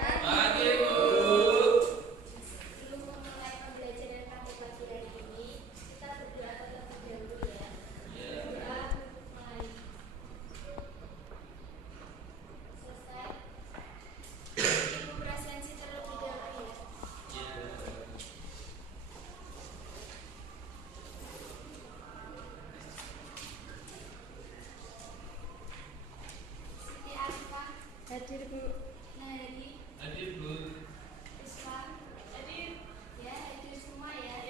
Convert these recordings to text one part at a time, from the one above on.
Pagi, Bu. Sebelum memulai pembelajaran pada pagi hari ini, kita berdoa terlebih dahulu ya. Berdoa, mari. Selesai. Ibu presensi terlebih dahulu ya. Siti Arifah, Hadir, Bu. Nahari, Hadir, Bu. Risma, hadir. Ya, hadir semua ya.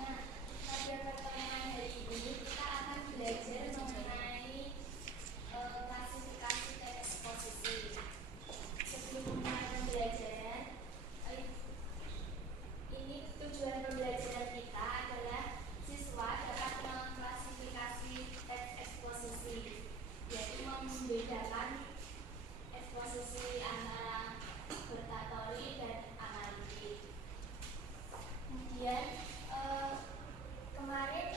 Nah, pada pertemuan hari ini kita akan belajar mengenai klasifikasi teks eksposisi. Sebelum memulai pembelajaran, ini tujuan pembelajaran kita adalah siswa dapat mengklasifikasi teks eksposisi, yaitu membedakan eksposisi antara bertatori dan analitik. Kemudian kemarin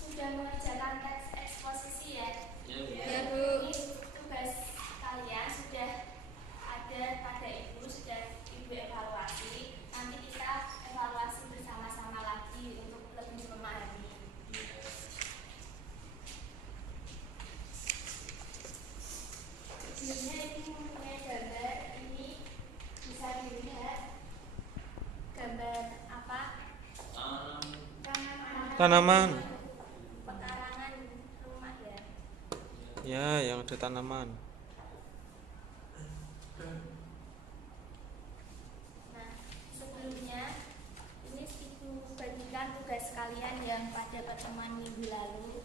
sudah mengerjakan teks eksposisi ya. Ya, Bu. Ini tugas kalian sudah ada pada Ibu, sudah Ibu evaluasi. Nanti kita evaluasi bersama-sama lagi untuk lebih memahami. Sebelumnya ini mempunyai gambar, ini bisa dilihat gambar apa? Tanaman. Pekarangan rumah ya. Ya, yang ada tanaman. Nah, sebelumnya ini Ibu bagikan tugas kalian yang pada pertemuan minggu lalu.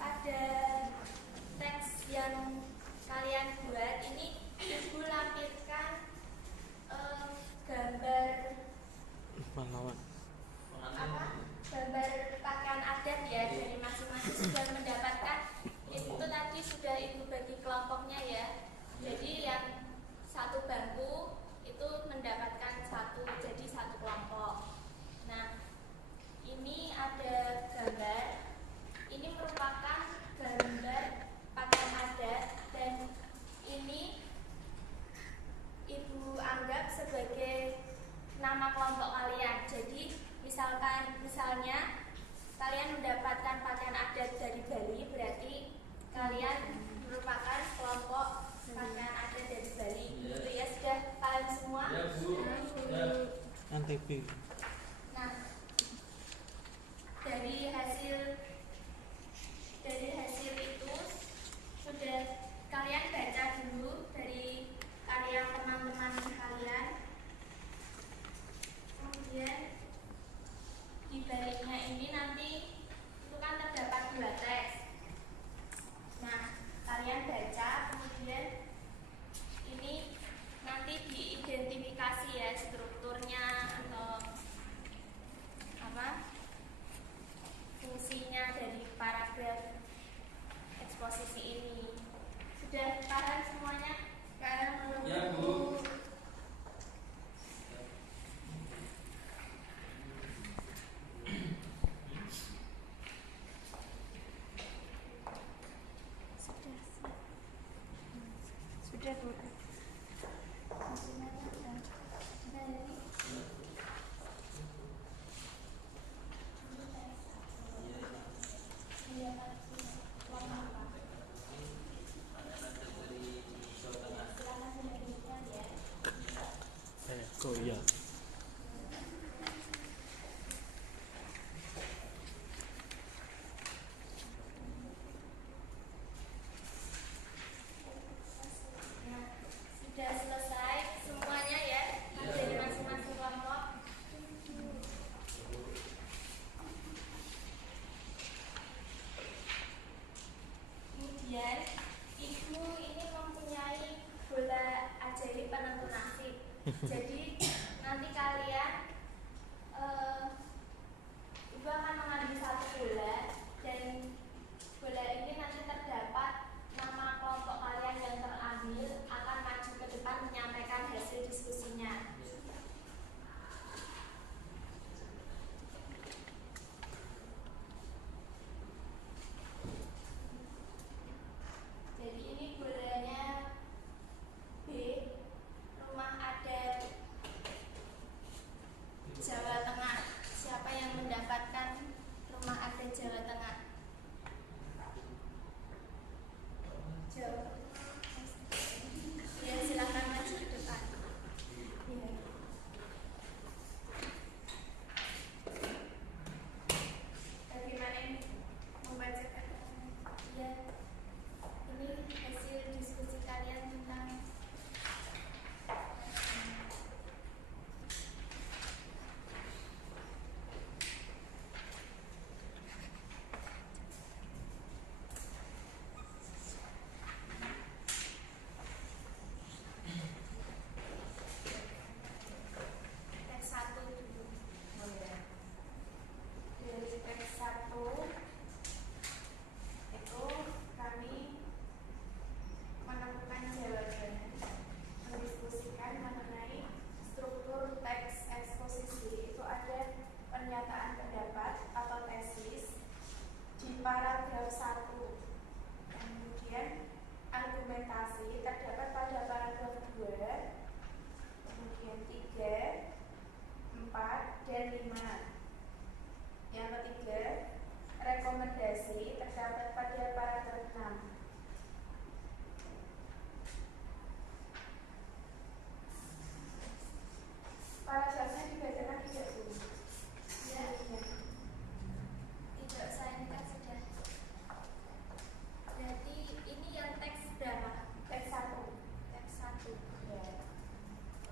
Pada teks yang kalian buat ini Ibu lampirkan gambar Pahlawan. apa? Gambar pakaian adat ya dari masing-masing. Sudah mendapatkan itu tadi, sudah Ibu bagi kelompoknya ya. Jadi yang satu bangku itu mendapatkan satu, jadi satu kelompok. Nah, ini ada gambar. Ini merupakan gambar pakaian adat dan ini Ibu anggap sebagai nama kelompok kalian. Jadi misalnya kalian mendapatkan pakaian adat dari Bali, berarti kalian merupakan kelompok pakaian adat dari Bali. Gitu ya, sudah paham semua? Ya, Bu. Ya. NTB. Nah, dari hasil itu sudah kalian baca dulu dari karya teman-teman kalian. Kemudian di baliknya ini nanti itu kan terdapat dua teks. Nah, kalian baca, kemudian ini nanti diidentifikasi ya strukturnya atau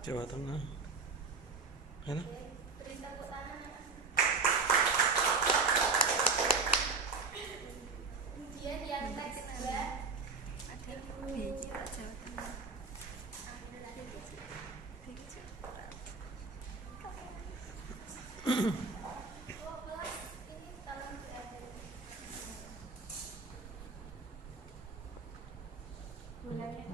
Jawa Tengah. Mana? Beri tepuk tangan. Kemudian yang teks kedua Ada Jawa Tengah. ini tolong diatur. Bulannya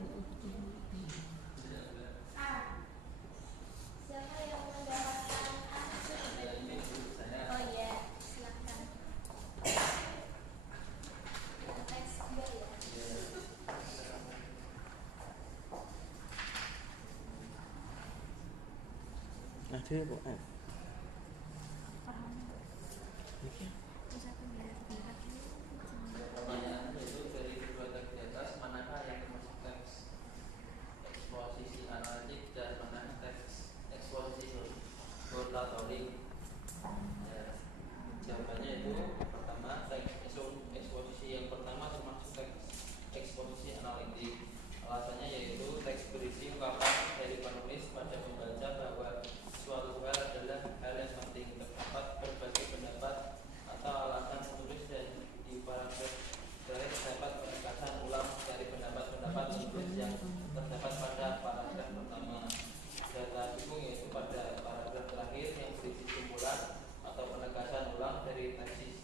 siapa yang mendapatkan oh iya, silakan. Yang teks kedua ya. Ada kok F. Iki. Pertanyaan yaitu dari kedua teks di atas manakah yang termasuk teks eksposisi analitik dan mana teks eksposisi rotatorik? Ya, jawabannya itu pertama teks eksposisi yang pertama termasuk teks eksposisi analitik. Alasannya yaitu teks berisi ungkapan dari penulis pada pembaca bahwa suatu hal adalah hal yang penting, terdapat berbagai pendapat atau alasan penulis, dan di paragraf terakhir terdapat penegasan ulang dari pendapat-pendapat penulis yang terdapat pada paragraf pertama. Data dukung yaitu pada paragraf terakhir yang berisi simpulan atau penegasan ulang dari tesis,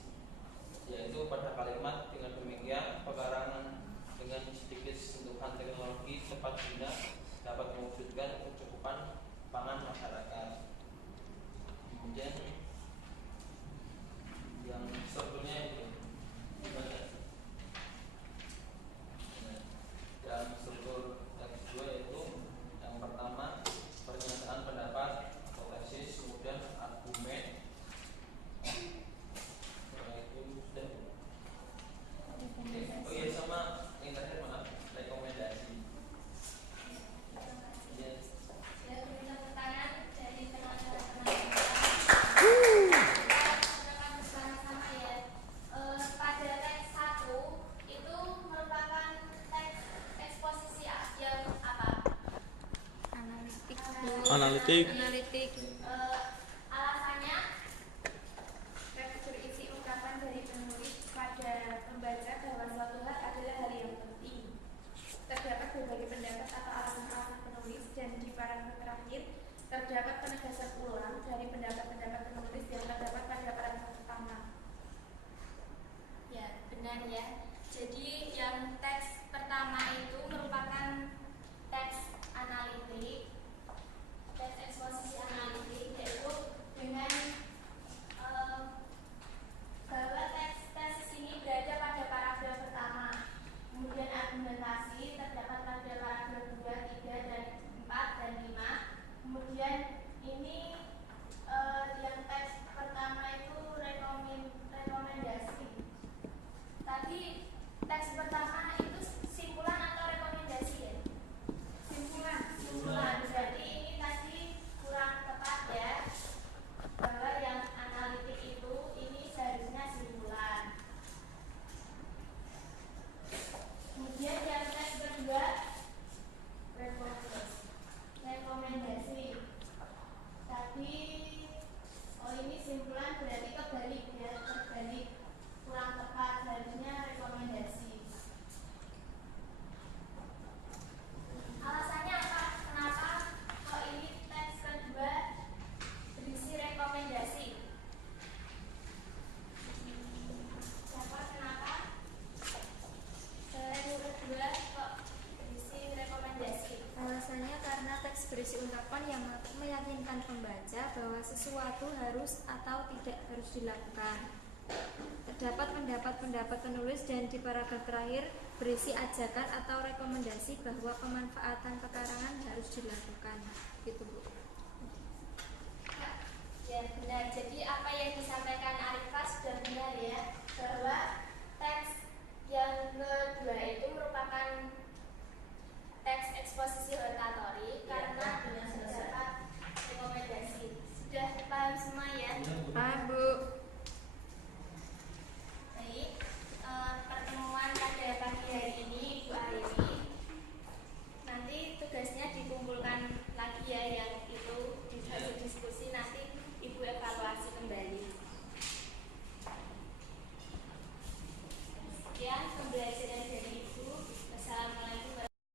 yaitu pada kalimat dengan demikian pekarangan dengan sedikit sentuhan teknologi tepat guna dapat mewujudkan kecukupan pangan masyarakat. Kemudian yang sebelumnya itu gimana? Yang struktur teks 2 itu yang pertama pernyataan pendapat atau tesis, kemudian argumen, itu sudah. Oh iya, sama yang terakhir maaf, rekomendasi. Iya. Ya, beri tepuk tangan dari teman-teman. Bersama-sama ya. Pada teks 1 itu merupakan teks eksposisi yang apa? Analitik. Analitik. Analitik. Alasannya teks berisi ungkapan dari penulis pada pembaca bahwa suatu hal adalah hal yang penting. Terdapat berbagai pendapat atau alasan-alasan penulis, dan di paragraf terakhir terdapat penegasan ulang dari pendapat-pendapat penulis yang terdapat pada paragraf pertama. Ya, benar ya. Jadi yang teks pertama itu merupakan teks analitik, teks eksposisi analitik, yaitu dengan bahwa teks ini berada pada paragraf pertama. Kemudian argumentasi terdapat pada paragraf 2, 3, dan 4 dan 5. Kemudian ini yang teks pertama itu rekomendasi. Tadi teks pertama itu simpulan atau rekomendasi ya? Simpulan. Berarti ini tadi kurang tepat ya. Bahwa yang analitik itu ini seharusnya simpulan. Kemudian yang teks kedua rekomendasi. Tadi ini simpulan berarti kebalik ya, terbalik, kurang tepat, seharusnya rekomendasi. Alasannya apa? Kenapa kok ini teks kedua berisi rekomendasi? Siapa kenapa? Teks kedua kok berisi rekomendasi? Alasannya karena teks berisi ungkapan yang meyakinkan pembaca bahwa sesuatu harus atau tidak harus dilakukan. Terdapat pendapat-pendapat penulis, dan di paragraf terakhir berisi ajakan atau rekomendasi bahwa pemanfaatan pekarangan harus dilakukan. Gitu, Bu. Ya benar. Jadi apa yang disampaikan Arifah sudah benar ya.